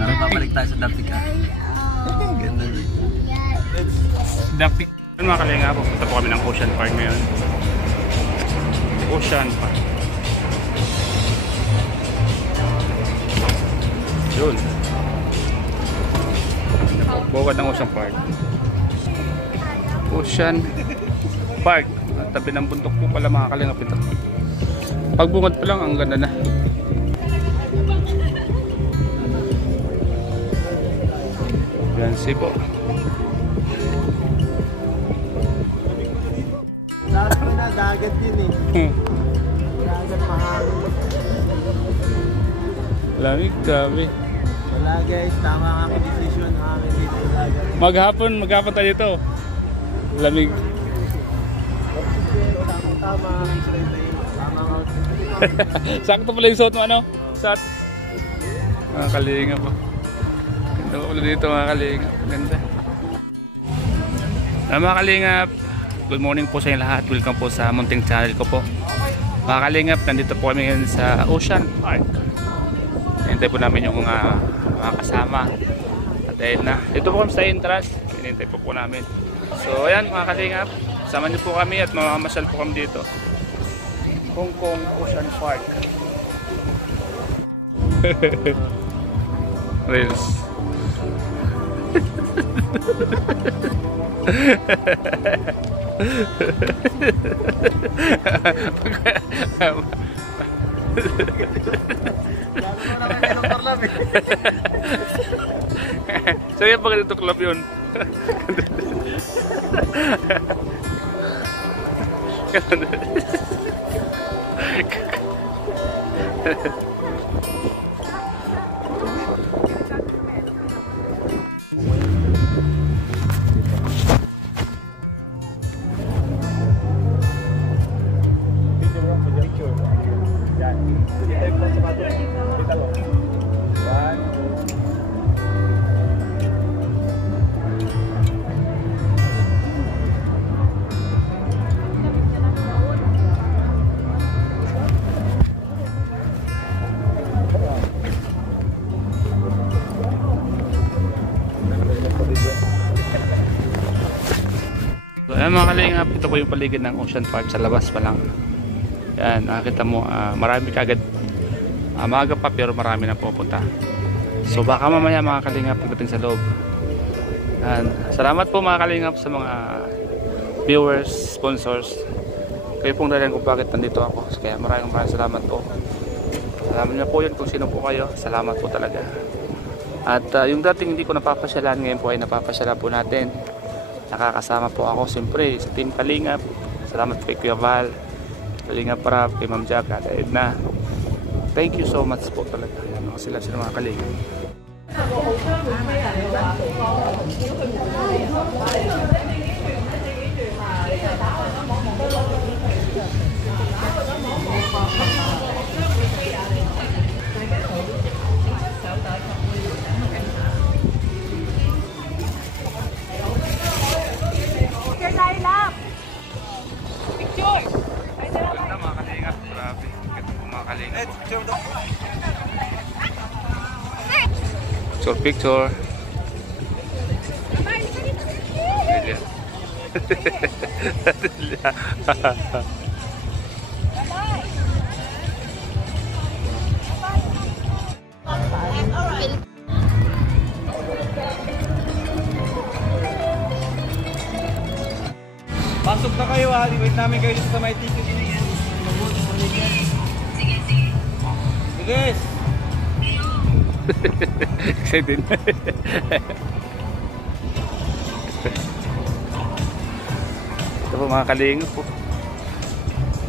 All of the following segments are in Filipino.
Babalik tayo sa Dapik ah. Ganda rin. Dapik. Ano mga kalinga, pupunta po kami ng Ocean Park ngayon. Ocean Park. Yun. Bukod ng Ocean Park. Ocean Park. Tabi ng bundok po pala mga kalinga ito. Pagbungad pa lang, ang ganda na. Yan si po. Dagat na, dagat din eh. Dagat mahalo. Lamig, grabe. Wala guys, tama ang aking decision. Aking dito dagat. Maghapon tayo dito. Lamig. Tama ang Israel na yun. Tama ang outfit. Sakto pala yung suot mo ano? Suot. Mga kalinga po. Ganda po pala dito mga kalinga. Ganda. Mga kalingap, good morning po sa inyo lahat. Welcome po sa munting channel ko po. Mga kalingap, nandito po kami ngayon sa Ocean Park. Hintay po namin yung mga kasama. At ayun na. Dito po kami sa entrance. Hinintay po namin. So ayan mga kalingap, sama niyo po kami at mamamasyal po kami dito. Hong Kong Ocean Park. Reels. So yan pag ganito club yun. So ayan mga kalingap, ito po yung paligid ng Ocean Park sa labas pa lang. Yan, nakikita mo marami kagad. Maaga pa pero marami na pupunta. So baka mamaya mga kalingap pagdating sa loob. Yan. Salamat po mga kalingap sa mga viewers, sponsors. Kayo pong dahilan kung bakit nandito ako. Kaya maraming salamat po. Salamat niyo po yun kung sino po kayo. Salamat po talaga. At yung dating hindi ko napapasyalan, ngayon po ay napapasyalan po natin. Nakakasama po ako siyempre sa Team Kalingap. Salamat kay Kuya Val, Kalingap Prab, kay Ma'am Jaga, kay Edna. Thank you so much po talaga. Ano sila mga Kalingap. Picture. Pasok na kayo ha, wait namin kayo dito sa may ticket. Sige. Excited. Ito po mga kalingap po.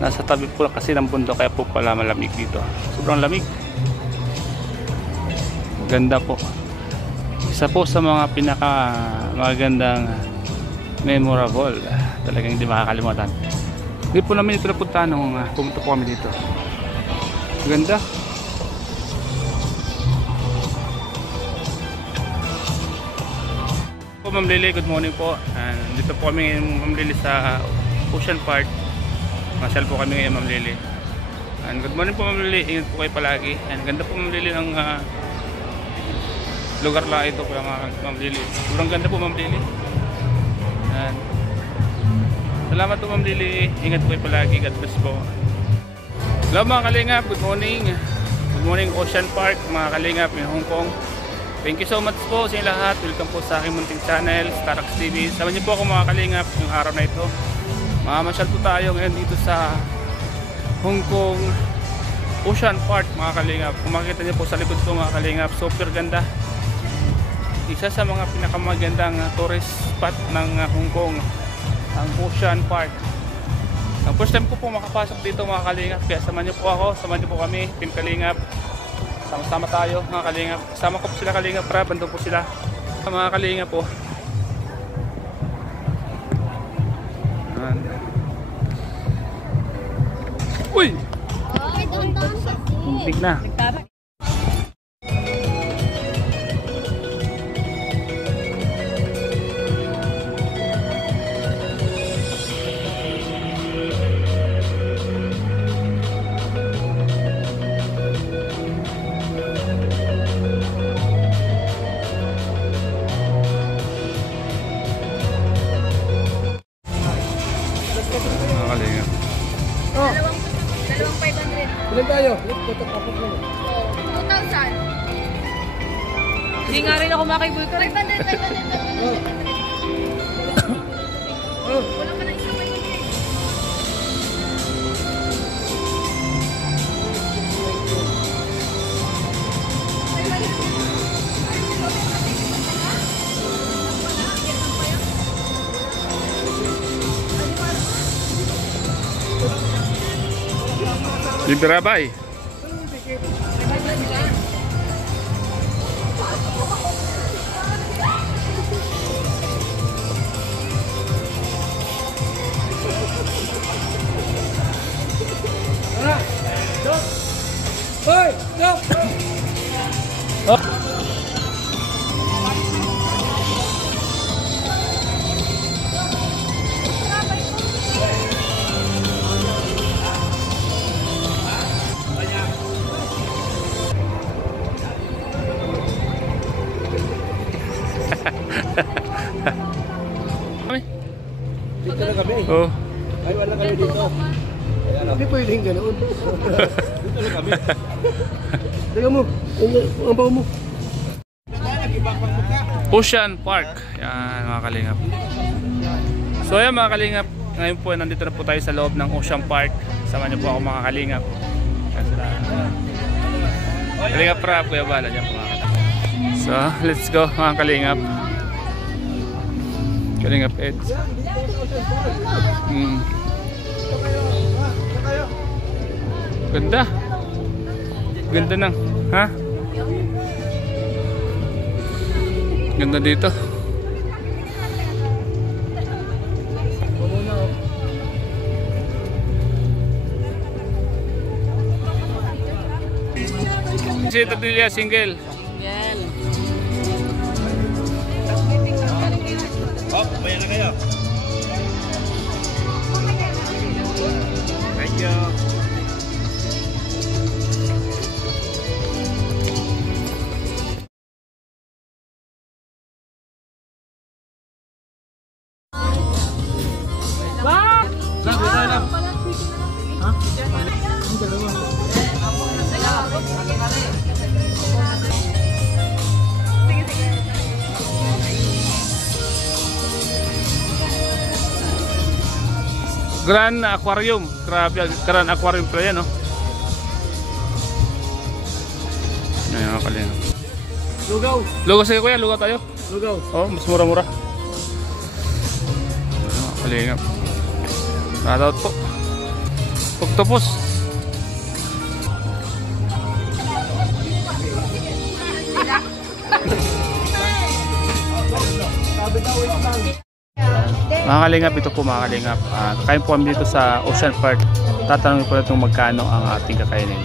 Nasa tabi po kasi ng bundok kaya po pala malamig dito. Sobrang lamig. Ganda po. Isa po sa mga pinaka magandang memorable. Talagang hindi makakalimutan. Hindi po namin ito napuntahan nung pumunta po kami dito. Ganda. Ma'am Lily, good morning po. Dito po kami ngayon Ma'am Lily sa Ocean Park. Masyal po kami ngayon Ma'am Lily. Good morning po Ma'am Lily, ingat po kayo palagi. Ganda po Ma'am Lily ng lugar lang ito kaya Ma'am Lily. Sobrang ganda po Ma'am Lily. Yan. Salamat po Ma'am Lily. Ingat po kayo palagi. God bless po. Hello mga kalingap. Good morning. Good morning Ocean Park mga kalingap in Hong Kong. Thank you so much po sa inyo lahat. Welcome po sa aking munting channel, Starax TV. Sama niyo po ako mga kalingap yung araw na ito. Mamasyal po tayo ngayon dito sa Hong Kong Ocean Park mga kalingap. Kung makikita niyo po sa likod ko mga kalingap, super ganda. Isa sa mga pinakamagandang tourist spot ng Hong Kong, ang Ocean Park. Ang first time ko po makapasok dito mga kalingap, kaya samahan niyo po ako, samahan niyo po kami, Team Kalingap. Sama-sama tayo mga kalingap. Kasama ko po sila kalingap para bandong po sila mga kalingap po. Uy! Muntik na. Dalawang 500. Ilan tayo? Tutok kapag lang. 2,000. Hindi nga rin ako makiboy ko. 500. Wala ka na isang 500. Librabay. Hoy! Stop! Dito na kami. Oh. Ay, wala kami dito. Hindi pwedeng ganoon. Dito na kami. Teka mo. Ang baho mo. Ocean Park. Yan mga kalingap. So yan mga kalingap. Ngayon po nandito na po tayo sa loob ng Ocean Park. Sama niyo po ako mga kalingap. Kalingap Rap, Kuya Bala dyan po mga kalingap. So let's go mga kalingap. Kalingap Eds. Ganda. Ganda ng, ha? Ganda dito. Si Tatilia single. Oh, bayan na kayo. Thank you. Grand Aquarium. Grabe, Grand Aquarium pala yan, no? Ayan, mga kalingap. Lugaw. Lugaw sige kuya, lugaw tayo. Lugaw. Oh, mas mura-mura. Mga kalingap. Shoutout po. Octopus. Mga kalingap, ito po mga kalingap. Kakain po kami dito sa Ocean Park. Tatanungin po natin magkano ang ating kakainin.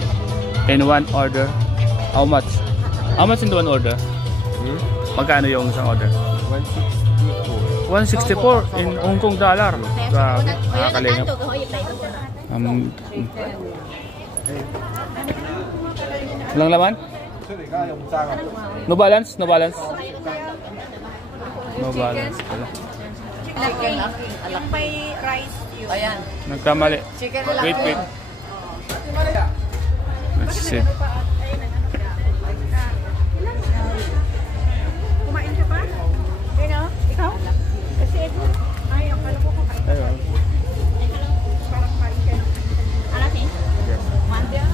In one order, how much? How much in one order? Magkano yung isang order? 164 in Hong Kong dollar. Grabe, mga kalingap. Walang laman? No balance? No balance? No balance pala. Chicken yung may rice yun. Ayan. Nagkamali. Chicken Wait, wait. Let's see. Kumain ka pa? Ikaw? Kasi ito. Ay, akala ko kumain. Ayun. Parang kain ka ng alasin? Mandya?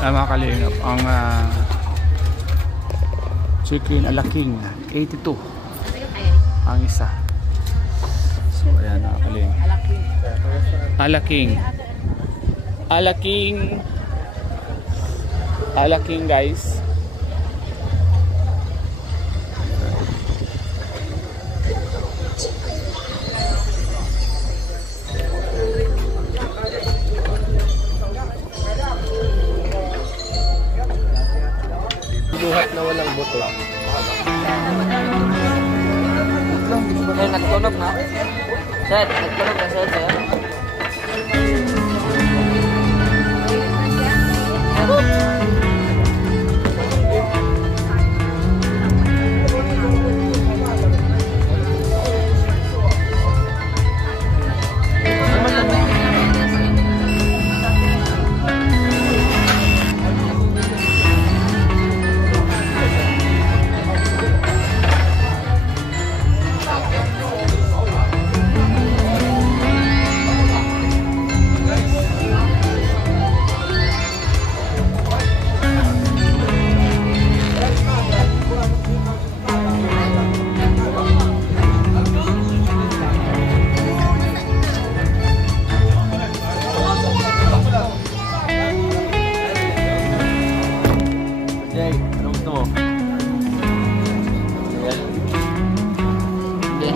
Mga kalingap, ang chicken alaking 82 ang isa. So ayan mga kalingap, alaking guys. Buhat na walang buto. Sir, nagtunog na. Sir, nagtunog na sir.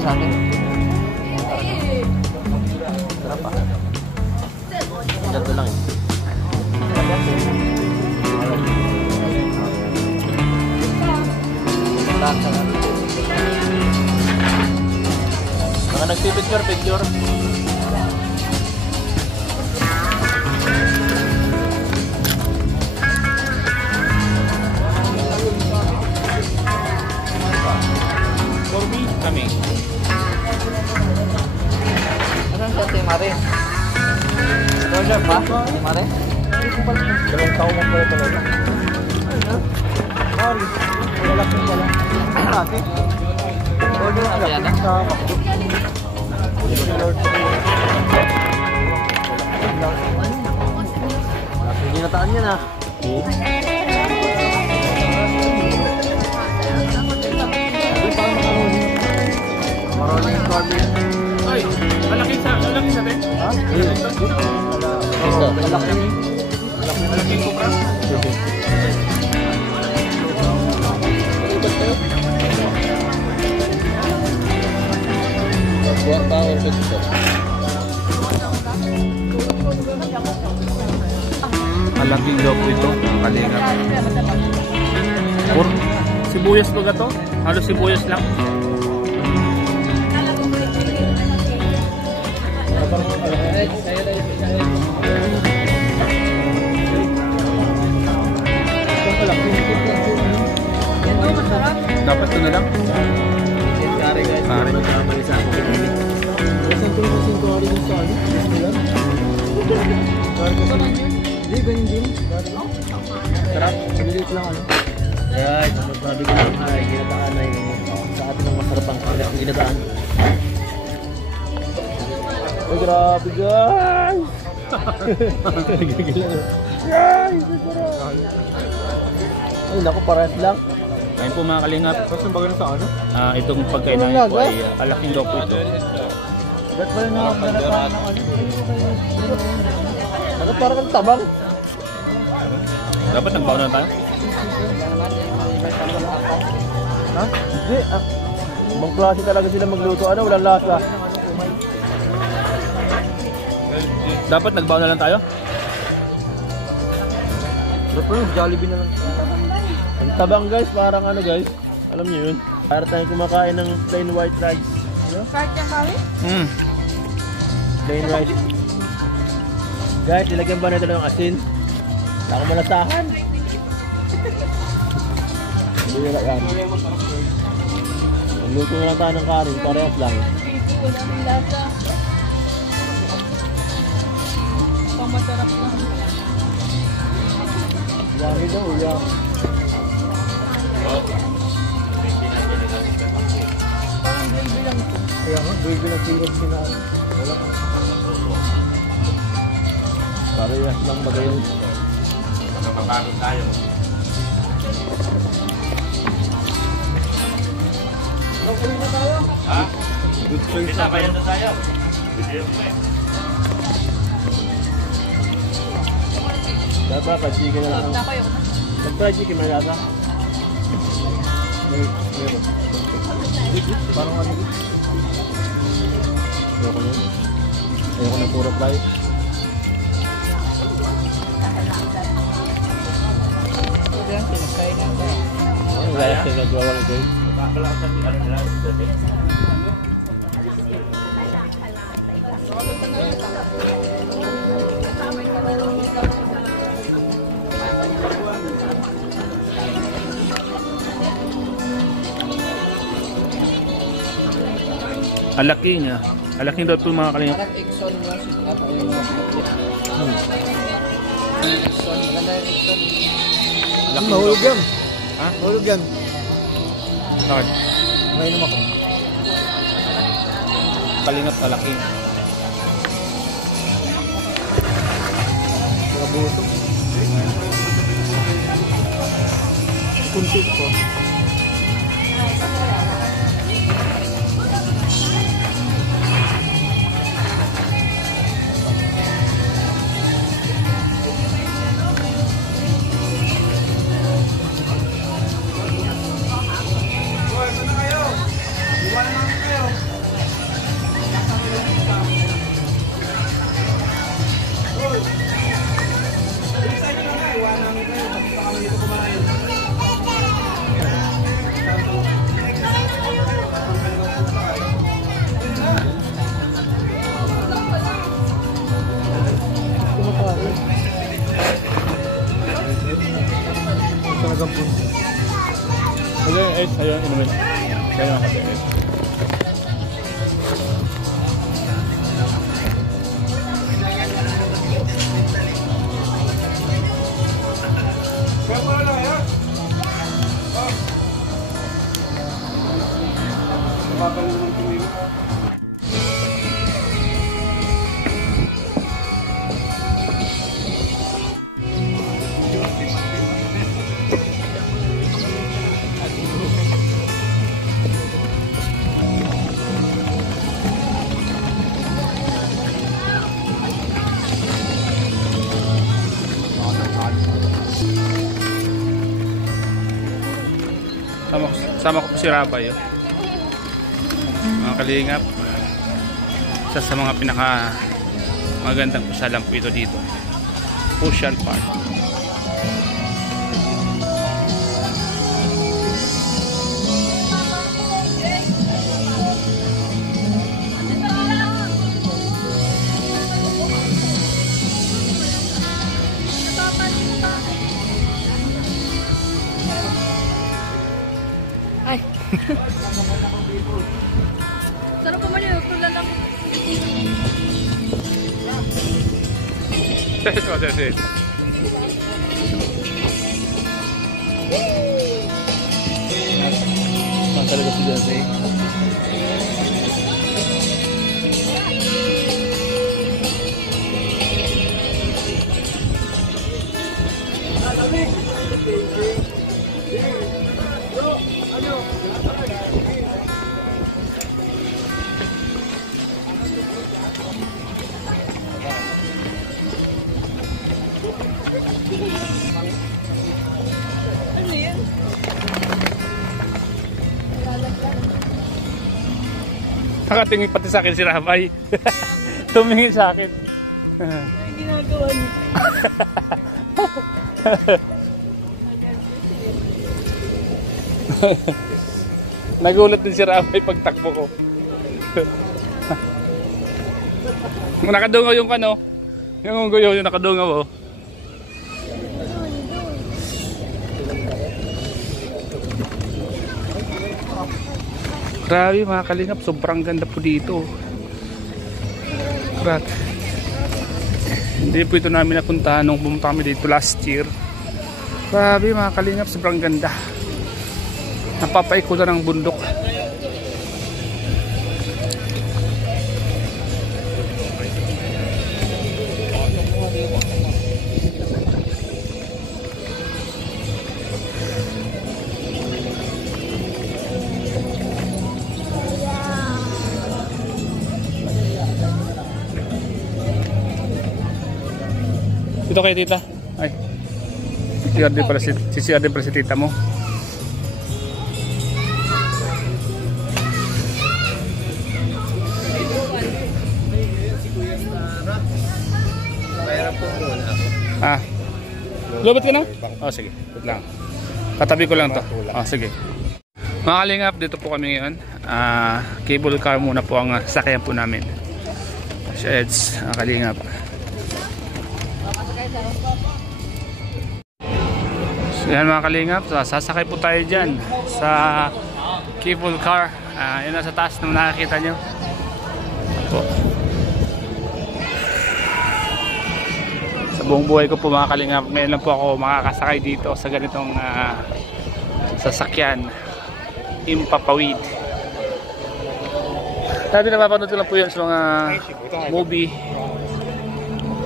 Sa akin. Sarap pa. Ganito lang eh. Mga nagpipicture. Kami. Ano sa Ate Mare? Order pa? Ate Mare? Dalawang taon lang pala talaga. Sorry. Wala kang pala. Kasi. Order na yan. Hindi nataan yan ah. Maraming strawberry. Ay, malaki sa atin. Ha? Malaking kupra. Malaking job ito, ang kalingap. Sibuyas ba to? Halos sibuyas lang. Dapat ito na lang. Kare guys. Kare. Magkamalisa ako. Hindi, ganyan din. Sarap. Maliit lang ano. Guys, masabi ko lang ay ginataan ay sa atin ang masarap ang ginataan. Ay, grabe guys! Guys! Ay, naku, parehas lang. Ayun po mga kalingap. Tapos yung bagay na sa ano? Itong pagkainahin po ay alaking daw po ito. Ba't ba yung nakakalataan ng ano? Bakit parang kang tabang? Dapat nagbaon na tayo? Ha? Hindi. Ibang klase talaga sila magluto. Ano? Walang lasa. Dapat nagbaon na lang tayo? Pero yung Jollibee na lang. Ang tabang guys, parang ano guys. Alam niyo yun? Para tayong kumakain ng plain white rice. Kahit yung kami? Plain rice. Guys, nilagyan ba nito ng asin? Ako malasahan. Hindi na yan. Magluto na lang tayo ng kanin, parehas lang. Wala ng lasa. Pamasarap lang. Dami daw, yan. Parang gravy lang ito. Kaya nga, gravy na sirap sinaan. Wala kang... Parehas lang magayon. Magpapagod tayo. Ulit na tayo. Ha? Good choice na kayo. na tayo. Video mo eh. Dapat, pa-chicken na lang. Na kayo. Pag-fried chicken, may lasa. Meron. Parang ano? Ayoko na. Ayoko na puro fry. Yan, pinagkain lang ba? Wala sila nagawa ng guys. Alaki niya. Alaki daw po mga kalingap. Parang Exxon nga si Papa yung Exxon, maganda yung Exxon. Mahulog yan. Ha? Mahulog yan. Bakit? Mainom ako. Kalingap alaki. Kabuto. Kunti ko. Talagang punto. Okay, eh, sa'yo inumin. Sa'yo ang kape. Sama ko po si Rabay. Oh. Mga kalingap. Isa sa mga pinaka magandang pusalan po ito dito. Ocean Park. Ay. Sarap pa man yun. Tulan lang. That's what that is. Ang talaga si Dante. Ano yan? Nakatingin pati sa akin si Rabay. Tumingin sa akin. Ay, ginagawa niyo. Nagulat din si Rabay pag takbo ko. Nakadungaw yung kano. Yung guyo yung nakadungaw oh. Grabe mga kalingap, sobrang ganda po dito. Grabe. Hindi po ito namin napuntahan nung pumunta kami dito last year. Grabe mga kalingap, sobrang ganda. Napapaikutan ng bundok. Dito kayo tita. Ay. CR din pala si tita mo. Ah. Lubot ka na? Oh, sige. Wait lang. Katabi ko lang to. Oh, sige. Mga kalingap, dito po kami ngayon. Cable car muna po ang sakyan po namin. Sheds, kalingap. So yan mga kalingap, sasakay po tayo dyan sa cable car. Yun nasa taas na nakakita nyo po. Sa buong buhay ko po mga kalingap, ngayon lang po ako makakasakay dito sa ganitong sasakyan, Himpapawid. Dati napapanood ko lang po yun sa mga movie,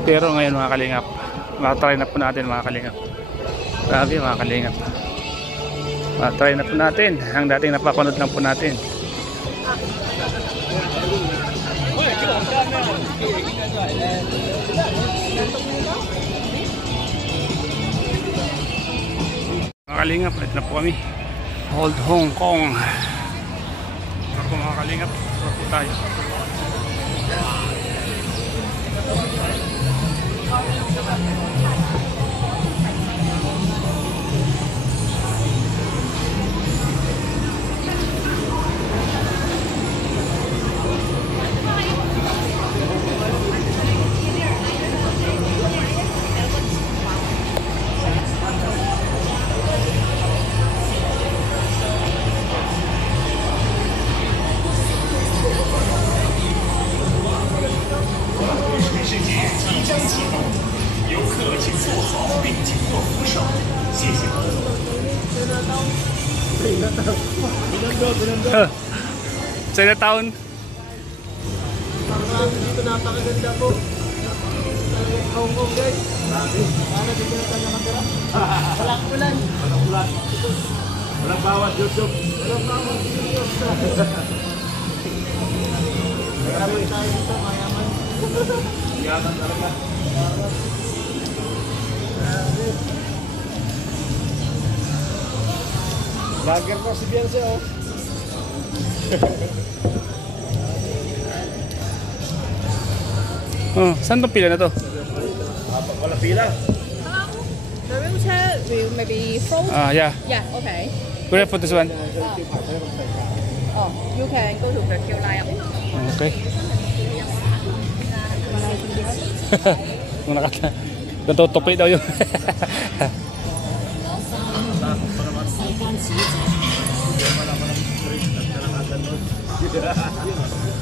pero ngayon mga kalingap, makatry na po natin mga kalingap. Grabe mga kalingap, makatry na po natin ang dating napapanood lang po natin. Mga kalingap, ito na po kami, Old Hong Kong. Ito po mga kalingap, ito po tayo. Chinatown. Dito napakaganda po. Hong Kong guys. Para dito na tayo nakatira. Walang ulan. Walang ulan. Walang bawas YouTube. Walang bawas YouTube. Mayaman tayo dito, mayaman. Mayaman talaga. Lager ko si Beyonce oh. Oh, saan tong pila na to? Wala pila. The wheelchair will maybe float. Yeah. Yeah, okay. Where for this one? Oh, you can go to the queue line. Okay. Kung nakata, natutupi daw yun.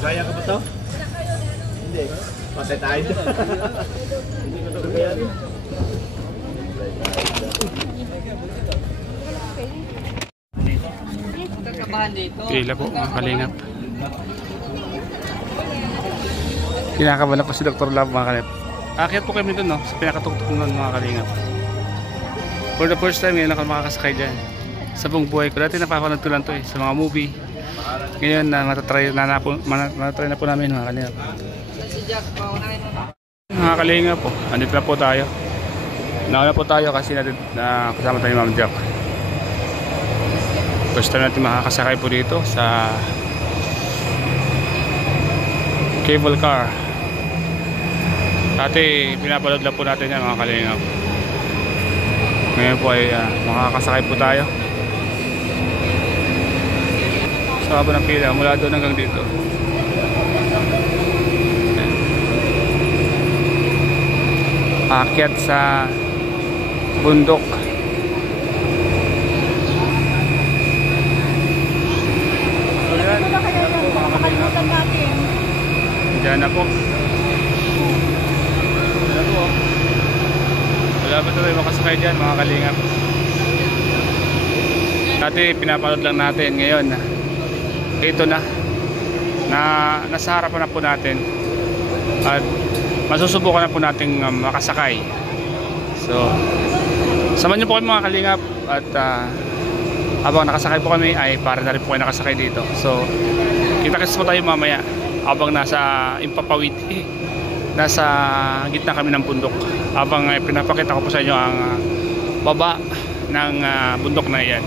Gaya ka ba to? Hindi. Patay tayo. Hindi ko ito kayanin. Pila po mga kalingap. Kinakabalan po si Dr. Love mga kalingap. Akyat po kami dun no, sa pinakatuktok nun mga kalingap. For the first time ngayon ako makakasakay dyan sa buong buhay ko. Dati napapanood ko lang to sa mga movie. Ngayon matatry na po namin mga kalingap. Mga kalingap po, andito na po tayo. Nauna po tayo kasi kasama tayo ni Ma'am Jack. First time natin makakasakay po dito sa cable car. Dati pinapanood lang po natin yan mga kalingap. Ngayon po ay makakasakay po tayo. Sa haba ng pila mula doon hanggang dito. Paakyat sa bundok. So yan, Ano ba kaya yan po yan? mga kalingap. Makalimutan natin. Diyan na po. Wala po. Wala ba tayo makasakay dyan mga kalingap? Dati pinapanood lang natin, ngayon ito na nasa harapan na po natin at masusubukan na po nating makasakay. So samahan niyo po kami mga kalingap at habang nakasakay po kami ay para na rin po kayo nakasakay dito. So kita-kits po tayo mamaya habang nasa Impapawid, nasa gitna kami ng bundok, habang pinapakita ko po sa inyo ang baba ng bundok na yan.